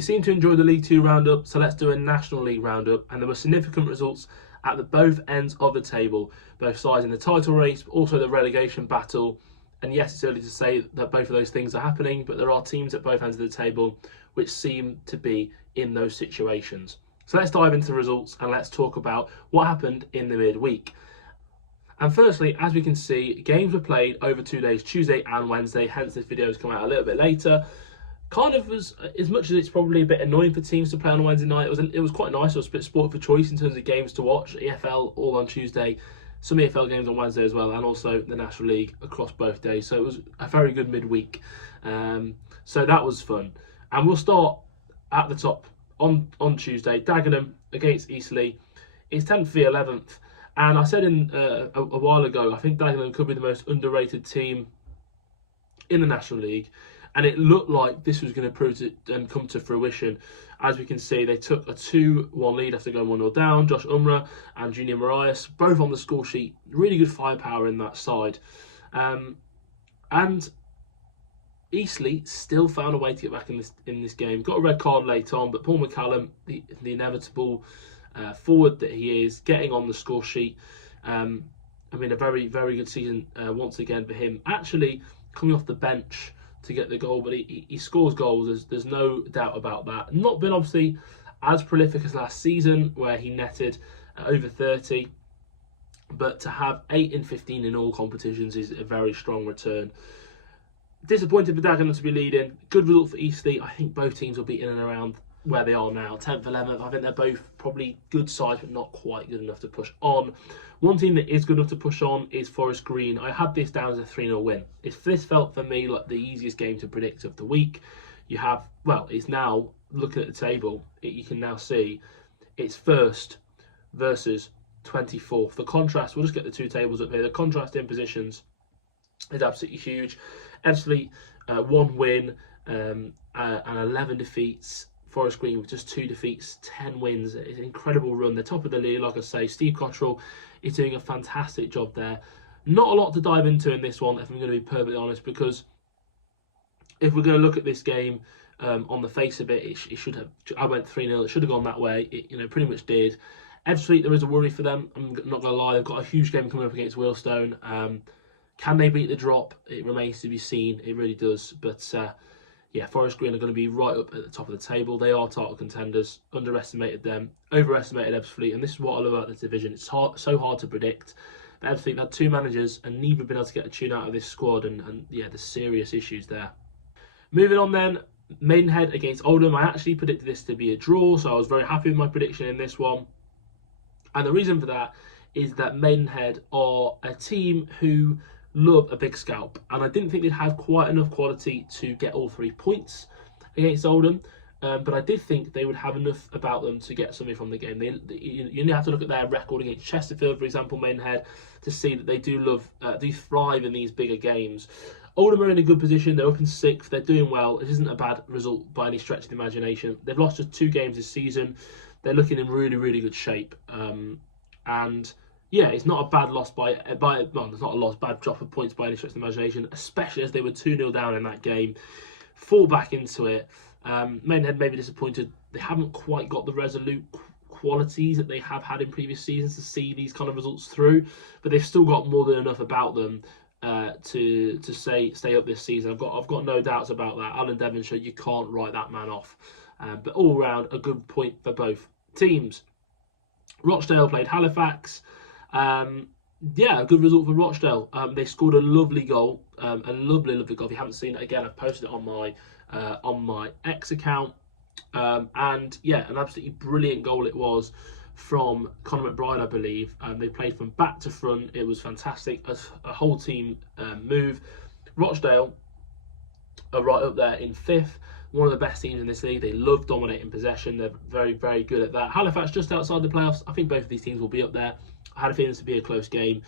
You seem to enjoy the League Two roundup, so let's do a National League roundup. And there were significant results at both ends of the table, both sides in the title race, but also the relegation battle. And yes, it's early to say that both of those things are happening, but there are teams at both ends of the table which seem to be in those situations. So let's dive into the results and let's talk about what happened in the midweek. And firstly, as we can see, games were played over 2 days, Tuesday and Wednesday, hence this video has come out a little bit later. Kind of was, as much as it's probably a bit annoying for teams to play on a Wednesday night, it was quite nice. It was a bit sport for choice in terms of games to watch. EFL all on Tuesday, some EFL games on Wednesday as well, and also the National League across both days. So it was a very good midweek. So that was fun. And we'll start at the top on Tuesday. Dagenham against Eastleigh. It's 10th v 11th. And I said a while ago, I think Dagenham could be the most underrated team in the National League. And it looked like this was going to prove to and come to fruition. As we can see, they took a 2-1 lead after going 1-0 down. Josh Umrah and Junior Marias, both on the score sheet. Really good firepower in that side. And Eastleigh still found a way to get back in this game. Got a red card late on, but Paul McCallum, the inevitable forward that he is, getting on the score sheet. I mean, a very, very good season once again for him. Actually, coming off the bench to get the goal, but he scores goals. There's no doubt about that. Not been obviously as prolific as last season, where he netted over 30, but to have 8 in 15 in all competitions is a very strong return. Disappointed for Dagenham to be leading. Good result for Eastleigh. I think both teams will be in and around where they are now, 10th, 11th. I think they're both probably good sides, but not quite good enough to push on. One team that is good enough to push on is Forest Green. I had this down as a 3-0 win. This felt for me like the easiest game to predict of the week. You have, well, it's now, looking at the table, you can now see it's first versus 24th. The contrast, we'll just get the two tables up here. The contrast in positions is absolutely huge. Ebbsfleet, 1 win and 11 defeats. Forest Green with just 2 defeats, 10 wins. It's an incredible run. They're top of the league, like I say. Steve Cottrell is doing a fantastic job there. Not a lot to dive into in this one, if I'm going to be perfectly honest, because if we're going to look at this game on the face of it, it should have. I went 3-0. It should have gone that way. It pretty much did. Ebbsfleet, there is a worry for them. I'm not going to lie. They've got a huge game coming up against Wealdstone. Can they beat the drop? It remains to be seen. It really does. But yeah, Forest Green are going to be right up at the top of the table. They are title contenders. Underestimated them, overestimated Ebbsfleet, and this is what I love about this division. It's so hard to predict. But Ebbsfleet had 2 managers and neither have been able to get a tune out of this squad, and yeah, there's serious issues there. Moving on then, Maidenhead against Oldham. I actually predicted this to be a draw, so I was very happy with my prediction in this one. And the reason for that is that Maidenhead are a team who love a big scalp, and I didn't think they'd have quite enough quality to get all 3 points against Oldham, but I did think they would have enough about them to get something from the game. You only have to look at their record against Chesterfield, for example, Maidenhead, to see that they do thrive in these bigger games. Oldham are in a good position. They're up in 6th. They're doing well. It isn't a bad result by any stretch of the imagination. They've lost just 2 games this season. They're looking in really, really good shape, and yeah, it's not a bad loss well, it's not a loss, bad drop of points by any stretch of the imagination, especially as they were 2-0 down in that game. Fall back into it. Maidenhead may be disappointed. They haven't quite got the resolute qualities that they have had in previous seasons to see these kind of results through, but they've still got more than enough about them to stay up this season. I've got no doubts about that. Alan Devonshire, you can't write that man off. But all round, a good point for both teams. Rochdale played Halifax. Yeah, a good result for Rochdale. They scored a lovely goal, a lovely goal. If you haven't seen it, again, I've posted it on my X account. And yeah, an absolutely brilliant goal it was from Conor McBride, I believe. They played from back to front. It was fantastic. A whole team move. Rochdale are right up there in 5th. One of the best teams in this league. They love dominating possession. They're very, very good at that. Halifax just outside the playoffs. I think both of these teams will be up there. I had a feeling this would be a close game.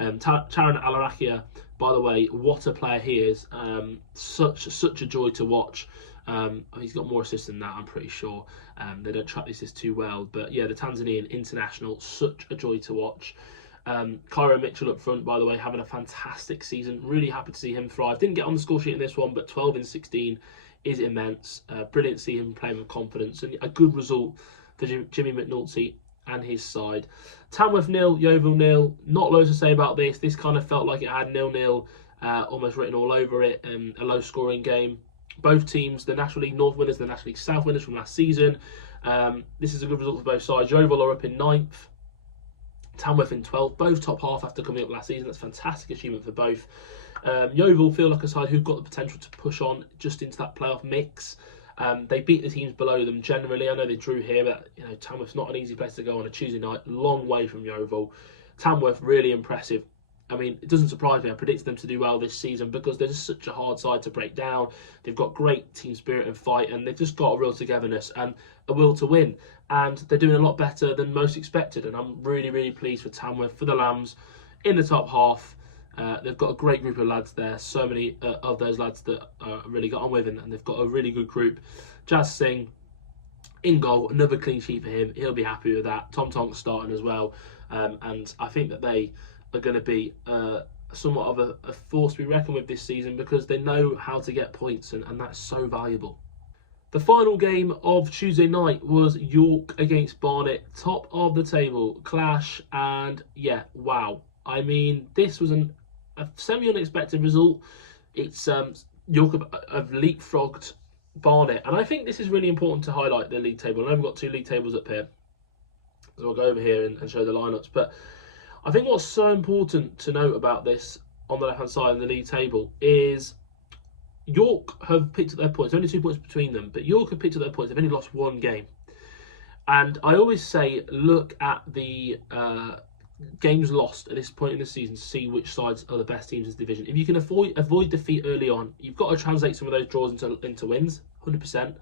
Taran Alarakia, by the way, what a player he is. Such a joy to watch. He's got more assists than that, I'm pretty sure. They don't track this too well. But yeah, the Tanzanian international, such a joy to watch. Cairo Mitchell up front, by the way, having a fantastic season. Really happy to see him thrive. Didn't get on the score sheet in this one, but 12 in 16 is immense. Brilliant to see him playing with confidence, and a good result for Jimmy McNulty and his side. Tamworth 0, Yeovil 0. Not loads to say about this. This kind of felt like it had 0-0 almost written all over it. A low-scoring game. Both teams, the National League North winners, the National League South winners from last season. This is a good result for both sides. Yeovil are up in 9th. Tamworth in 12th. Both top half after coming up last season. That's a fantastic achievement for both. Yeovil feel like a side who've got the potential to push on just into that playoff mix. They beat the teams below them generally. I know they drew here, but Tamworth's not an easy place to go on a Tuesday night. Long way from Yeovil. Tamworth really impressive. I mean, it doesn't surprise me. I predicted them to do well this season because they're just such a hard side to break down. They've got great team spirit and fight, and they've just got a real togetherness and a will to win. And they're doing a lot better than most expected. And I'm really, really pleased for Tamworth, for the Lambs, in the top half. They've got a great group of lads there. So many of those lads that really got on with, and they've got a really good group. Jazz Singh in goal, another clean sheet for him. He'll be happy with that. Tom Tonk's starting as well. And I think that they are going to be somewhat of a force to be reckoned with this season because they know how to get points, and that's so valuable. The final game of Tuesday night was York against Barnet, top of the table clash, and yeah, wow. I mean, this was a semi-unexpected result. It's York have leapfrogged Barnet, and I think this is really important to highlight the league table. I know we've got two league tables up here, so I'll go over here and show the lineups, but I think what's so important to note about this on the left-hand side of the league table is York have picked up their points. Only 2 points between them, but York have picked up their points. They've only lost one game. And I always say, look at the games lost at this point in the season to see which sides are the best teams in this division. If you can avoid defeat early on, you've got to translate some of those draws into wins, 100%.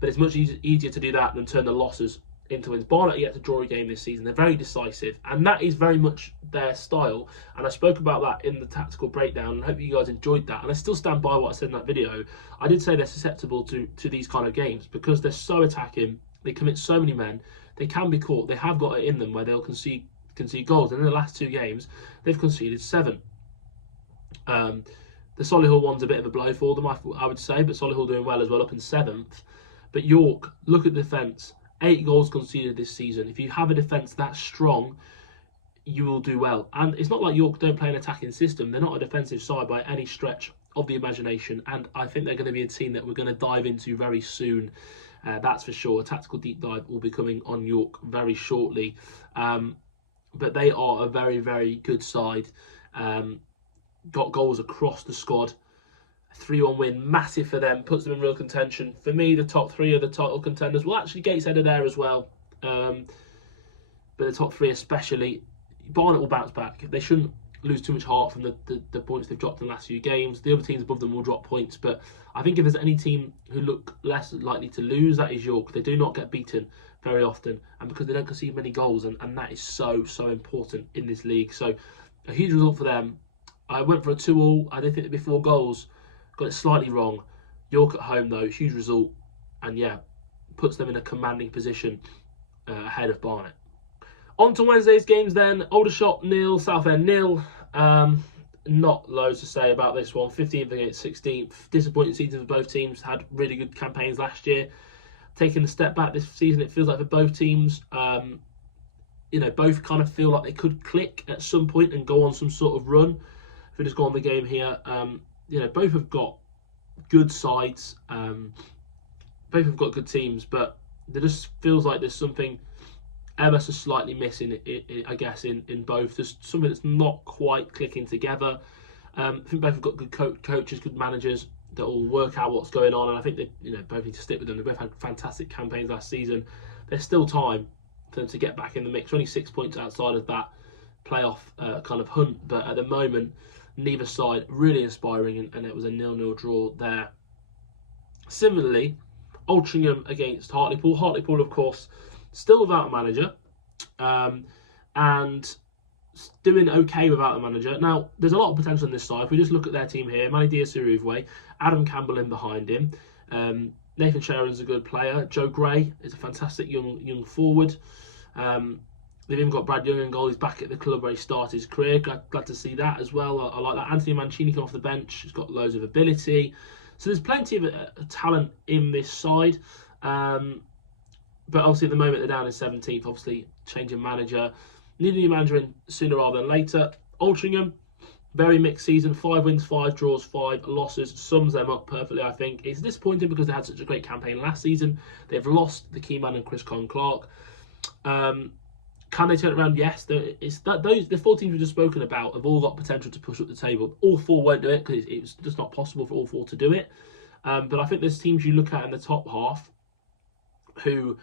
But it's much easier to do that than turn the losses into wins. Barnet yet to draw a game this season. They're very decisive, and that is very much their style. And I spoke about that in the tactical breakdown, and I hope you guys enjoyed that. And I still stand by what I said in that video. I did say they're susceptible to these kind of games because they're so attacking. They commit so many men. They can be caught. They have got it in them where they'll concede goals. And in the last 2 games, they've conceded 7. The Solihull one's a bit of a blow for them, I would say, but Solihull doing well as well, up in 7th. But York, look at the defence. 8 goals conceded this season. If you have a defence that strong, you will do well. And it's not like York don't play an attacking system. They're not a defensive side by any stretch of the imagination. And I think they're going to be a team that we're going to dive into very soon. That's for sure. A tactical deep dive will be coming on York very shortly. But they are a very, very good side. Got goals across the squad. 3-1 win, massive for them, puts them in real contention. For me, the top 3 are the title contenders. Well, actually, Gateshead are there as well. But the top 3 especially. Barnet will bounce back. They shouldn't lose too much heart from the points they've dropped in the last few games. The other teams above them will drop points. But I think if there's any team who look less likely to lose, that is York. They do not get beaten very often. And because they don't concede many goals. And that is so, so important in this league. So a huge result for them. I went for a 2-2. I didn't think there'd be 4 goals. Got it slightly wrong. York at home though, huge result, and yeah, puts them in a commanding position ahead of Barnet. On to Wednesday's games then. Aldershot 0, Southend 0. Not loads to say about this one. 15th against 16th. Disappointing season for both teams. Had really good campaigns last year. Taking a step back this season, it feels like for both teams. Both kind of feel like they could click at some point and go on some sort of run. If we just go on the game here. Both have got good sides. Both have got good teams, but there just feels like there's something ever so slightly missing, I guess, in both. There's something that's not quite clicking together. I think both have got good coaches, good managers that will work out what's going on, and I think they both need to stick with them. They both had fantastic campaigns last season. There's still time for them to get back in the mix. Only 6 points outside of that playoff kind of hunt, but at the moment, neither side really inspiring, and it was a 0-0 draw there. Similarly, Altrincham against Hartlepool. Hartlepool, of course, still without a manager, and doing okay without a manager. Now, there's a lot of potential in this side. If we just look at their team here, Manny Diaz-Uruvwe, Adam Campbell in behind him. Nathan Sharon's a good player. Joe Gray is a fantastic young forward. They've even got Brad Young in goal. He's back at the club where he started his career. Glad to see that as well. I like that. Anthony Mancini come off the bench. He's got loads of ability. So there's plenty of talent in this side. But obviously at the moment they're down in 17th, obviously changing manager. Need a new manager in sooner rather than later. Altrincham, very mixed season, 5 wins, 5 draws, 5 losses, sums them up perfectly, I think. It's disappointing because they had such a great campaign last season. They've lost the key man and Chris Conn-Clark. Can they turn it around? Yes. The 4 teams we've just spoken about have all got potential to push up the table. All 4 won't do it because it's just not possible for all 4 to do it. But I think there's teams you look at in the top half who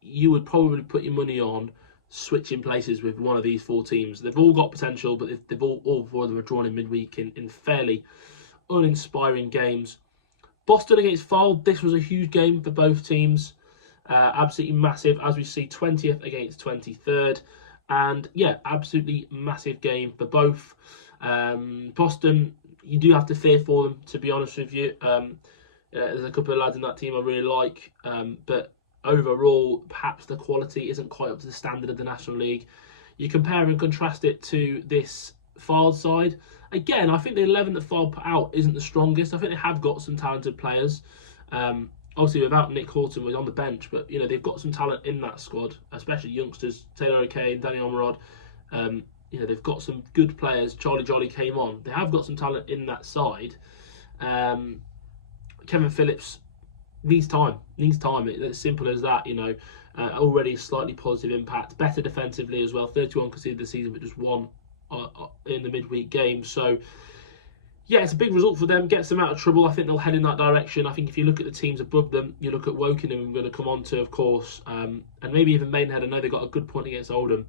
you would probably put your money on switching places with one of these 4 teams. They've all got potential, but they've all 4 of them are drawn in midweek in fairly uninspiring games. Boston against Fylde, this was a huge game for both teams. Absolutely massive, as we see 20th against 23rd. And yeah, absolutely massive game for both. Boston, you do have to fear for them, to be honest with you. There's a couple of lads in that team I really like, but overall, perhaps the quality isn't quite up to the standard of the National League. You compare and contrast it to this Fylde side. Again, I think the 11 that Fylde put out isn't the strongest. I think they have got some talented players. Obviously, without Nick Horton was on the bench, but you know they've got some talent in that squad, especially youngsters, Taylor O'Kane, Danny Ormerod. You know they've got some good players. Charlie Jolly came on. They have got some talent in that side. Kevin Phillips needs time. It's as simple as that. You know, already slightly positive impact, better defensively as well. 31 conceded this season, but just 1 in the midweek game. So. Yeah, it's a big result for them, gets them out of trouble. I think they'll head in that direction. I think if you look at the teams above them, you look at Woking, and we're going to come on to, of course, and maybe even Maidenhead. I know they got a good point against Oldham,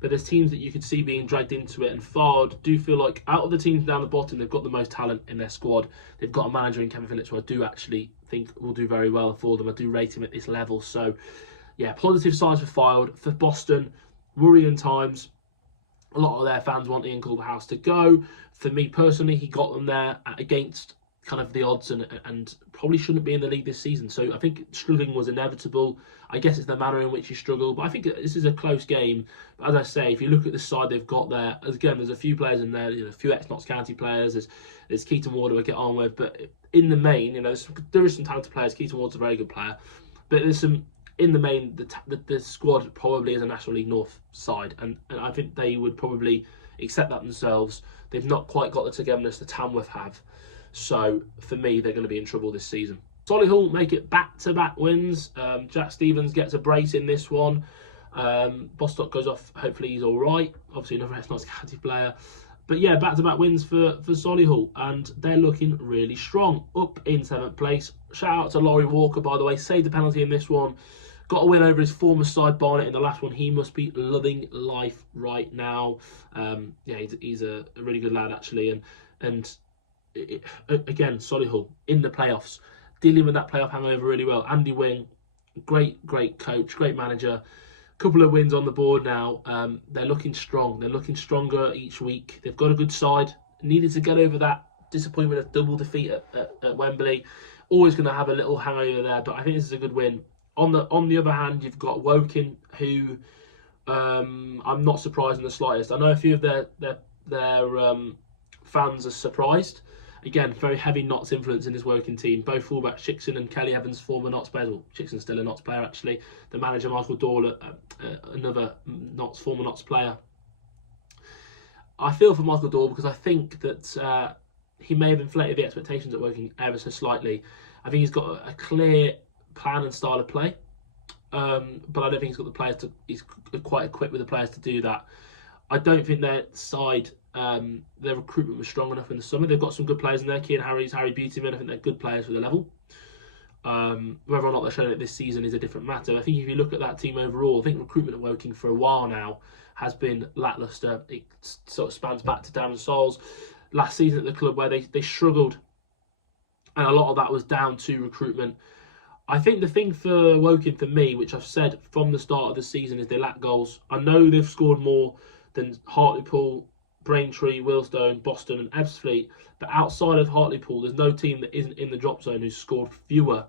but there's teams that you could see being dragged into it, and Fylde do feel like out of the teams down the bottom, they've got the most talent in their squad. They've got a manager in Kevin Phillips who I do actually think will do very well for them. I do rate him at this level. So, yeah, positive signs for Fylde. For Boston, worrying times. A lot of their fans want Ian Culverhouse to go. For me personally, he got them there against kind of the odds and probably shouldn't be in the league this season. So I think struggling was inevitable. I guess it's the manner in which he struggled. But I think this is a close game. But as I say, if you look at the side they've got there, again, there's a few players in there, you know, a few ex-Notts County players. There's Keaton Ward who I get on with. But in the main, you know, there is some talented players. Keaton Ward's a very good player. But there's some... In the main, the squad probably is a National League North side, and I think they would probably accept that themselves. They've not quite got the togetherness that Tamworth have, so for me, they're going to be in trouble this season. Solihull make it back-to-back wins. Jack Stevens gets a brace in this one. Bostock goes off. Hopefully, he's all right. Obviously, another Notts County player. But yeah, back-to-back wins for Solihull, and they're looking really strong. Up in 7th place. Shout out to Laurie Walker, by the way. Saved the penalty in this one. Got a win over his former side, Barnet, in the last one. He must be loving life right now. Yeah, he's a really good lad, actually. And again, Solihull in the playoffs, dealing with that playoff hangover really well. Andy Wing, great coach, great manager. Couple of wins on the board now. They're looking strong. They're looking stronger each week. They've got a good side. Needed to get over that disappointment of double defeat at Wembley. Always going to have a little hangover there, but I think this is a good win. On the other hand, you've got Woking, who I'm not surprised in the slightest. I know a few of their fans are surprised. Again, very heavy Notts influence in this Woking team. Both fullbacks, Chickson and Kelly Evans, former Notts players. Well, Chickson's still a Notts player, actually. The manager, Michael Dawler, another former Notts player. I feel for Michael Dawler because I think that he may have inflated the expectations at Woking ever so slightly. I think he's got a clear plan and style of play, but I don't think he's got the players to. He's quite equipped with the players to do that. I don't think their side, their recruitment was strong enough in the summer. They've got some good players in there. Kean Harry Beautyman. I think they're good players for the level. Whether or not they're showing it this season is a different matter. I think if you look at that team overall, I think recruitment at Woking for a while now has been lacklustre. It sort of spans back to Darren Sauls last season at the club where they struggled, and a lot of that was down to recruitment. I think the thing for Woking, for me, which I've said from the start of the season, is they lack goals. I know they've scored more than Hartlepool, Braintree, Wealdstone, Boston and Ebbsfleet, but outside of Hartlepool, there's no team that isn't in the drop zone who's scored fewer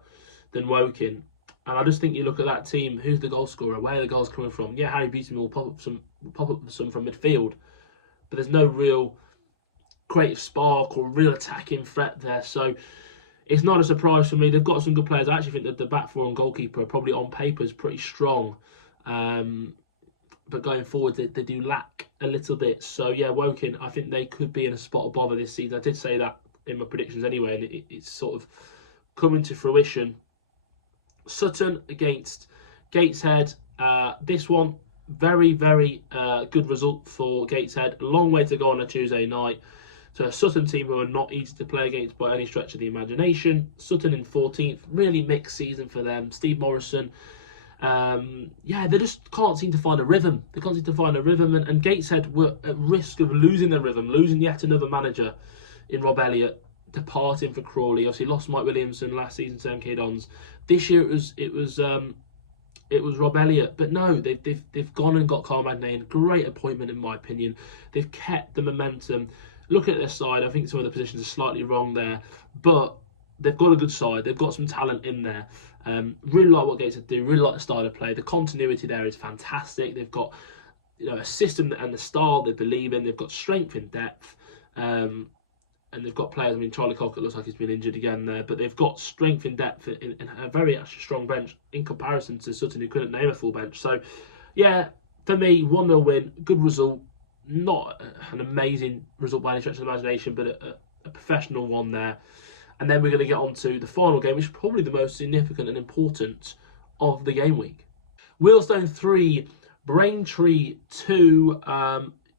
than Woking. And I just think you look at that team, who's the goal scorer, where are the goals coming from? Yeah, Harry Beautyman will pop up some from midfield, but there's no real creative spark or real attacking threat there. So it's not a surprise for me. They've got some good players. I actually think that the back four and goalkeeper are probably on paper is pretty strong. But going forward, they do lack a little bit. So, yeah, Woking, I think they could be in a spot of bother this season. I did say that in my predictions anyway, and it's sort of coming to fruition. Sutton against Gateshead. This one, very, very good result for Gateshead. A long way to go on a Tuesday night. So a Sutton team who are not easy to play against by any stretch of the imagination. Sutton in 14th, really mixed season for them. Steve Morrison, they just can't seem to find a rhythm. They can't seem to find a rhythm, and Gateshead were at risk of losing their rhythm, losing yet another manager in Rob Elliott, departing for Crawley. Obviously lost Mike Williamson last season to MK Dons. This year it was Rob Elliott, but no, they've gone and got Carl Magnaine. Great appointment in my opinion. They've kept the momentum. Look at their side. I think some of the positions are slightly wrong there, but they've got a good side. They've got some talent in there. Really like what Gateshead do. Really like the style of play. The continuity there is fantastic. They've got a system and the style they believe in. They've got strength in depth, and they've got players. I mean, Charlie Cockett looks like he's been injured again there, but they've got strength in depth in a very actually strong bench in comparison to Sutton, who couldn't name a full bench. So, yeah, for me, 1-0 win, good result. Not an amazing result by any stretch of the imagination, but a professional one there. And then we're going to get on to the final game, which is probably the most significant and important of the game week. Wealdstone 3, Braintree 2.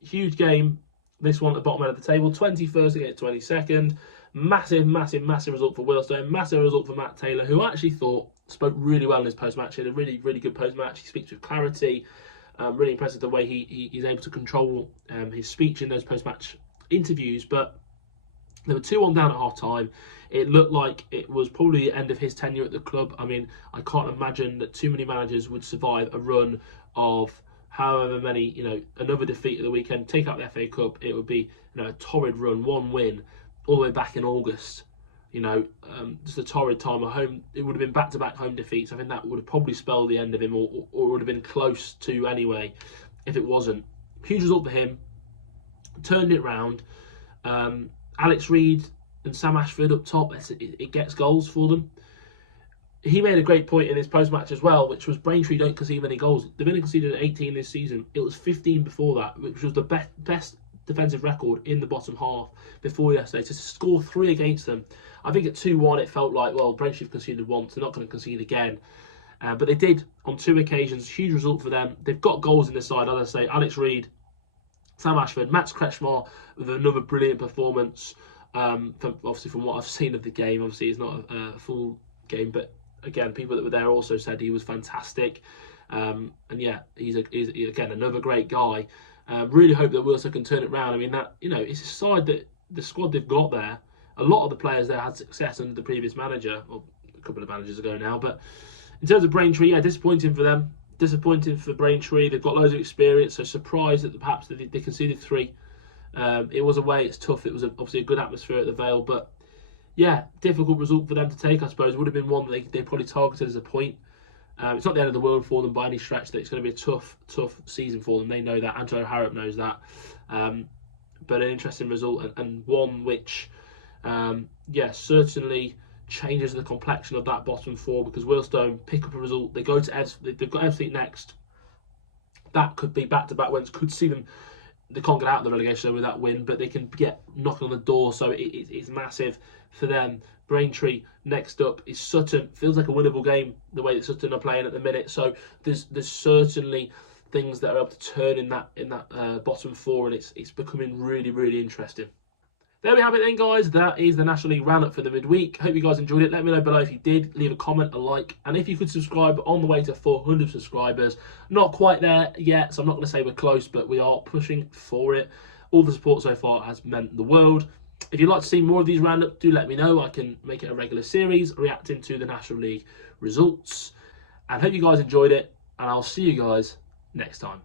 Huge game, this one at the bottom end of the table. 21st against 22nd. Massive, massive, massive result for Wealdstone. Massive result for Matt Taylor, who I actually thought spoke really well in his post-match. He had a really, really good post-match. He speaks with clarity. Really impressive the way he's able to control his speech in those post-match interviews. But they were 2-1 down at half-time. It looked like it was probably the end of his tenure at the club. I mean, I can't imagine that too many managers would survive a run of however many, another defeat at the weekend, take out the FA Cup. It would be, a torrid run, one win, all the way back in August. Just a torrid time at home. It would have been back-to-back home defeats. I think that would have probably spelled the end of him, or would have been close to anyway, if it wasn't. Huge result for him. Turned it round. Alex Reid and Sam Ashford up top. It gets goals for them. He made a great point in his post-match as well, which was Braintree don't concede many goals. They've only conceded 18 this season. It was 15 before that, which was the best defensive record in the bottom half before yesterday. To score 3 against them, I think at 2-1 it felt like, well, Braintree have conceded once, they're not going to concede again. But they did on 2 occasions. Huge result for them. They've got goals in the side, as I say. Alex Reid, Sam Ashford, Max Kretschmar with another brilliant performance. Obviously, from what I've seen of the game, obviously it's not a full game, but again, people that were there also said he was fantastic. And yeah, he's again another great guy. Really hope that Wilson can turn it around. I mean, that it's a side that the squad they've got there. A lot of the players there had success under the previous manager, or a couple of managers ago now. But in terms of Braintree, yeah, disappointing for them. Disappointing for Braintree. They've got loads of experience, so surprised that perhaps they conceded 3. It was away, it's tough. It was obviously a good atmosphere at the Vale, but yeah, difficult result for them to take, I suppose. Would have been one that they probably targeted as a point. It's not the end of the world for them by any stretch. That it's going to be a tough season for them. They know that. Angelo Harrop knows that. But an interesting result, and one which, certainly changes the complexion of that bottom 4, because Wealdstone pick up a result. They go to they've got everything next. That could be back-to-back wins. Could see them. They can't get out of the relegation with that win, but they can get knocking on the door. So it's massive for them. Braintree next up is Sutton. Feels like a winnable game the way that Sutton are playing at the minute. So there's certainly things that are able to turn in that bottom 4, and it's becoming really, really interesting. There we have it then, guys. That is the National League roundup for the midweek. Hope you guys enjoyed it. Let me know below if you did. Leave a comment, a like, and if you could subscribe on the way to 400 subscribers. Not quite there yet, so I'm not going to say we're close, but we are pushing for it. All the support so far has meant the world. If you'd like to see more of these roundups, do let me know. I can make it a regular series reacting to the National League results. And hope you guys enjoyed it, and I'll see you guys next time.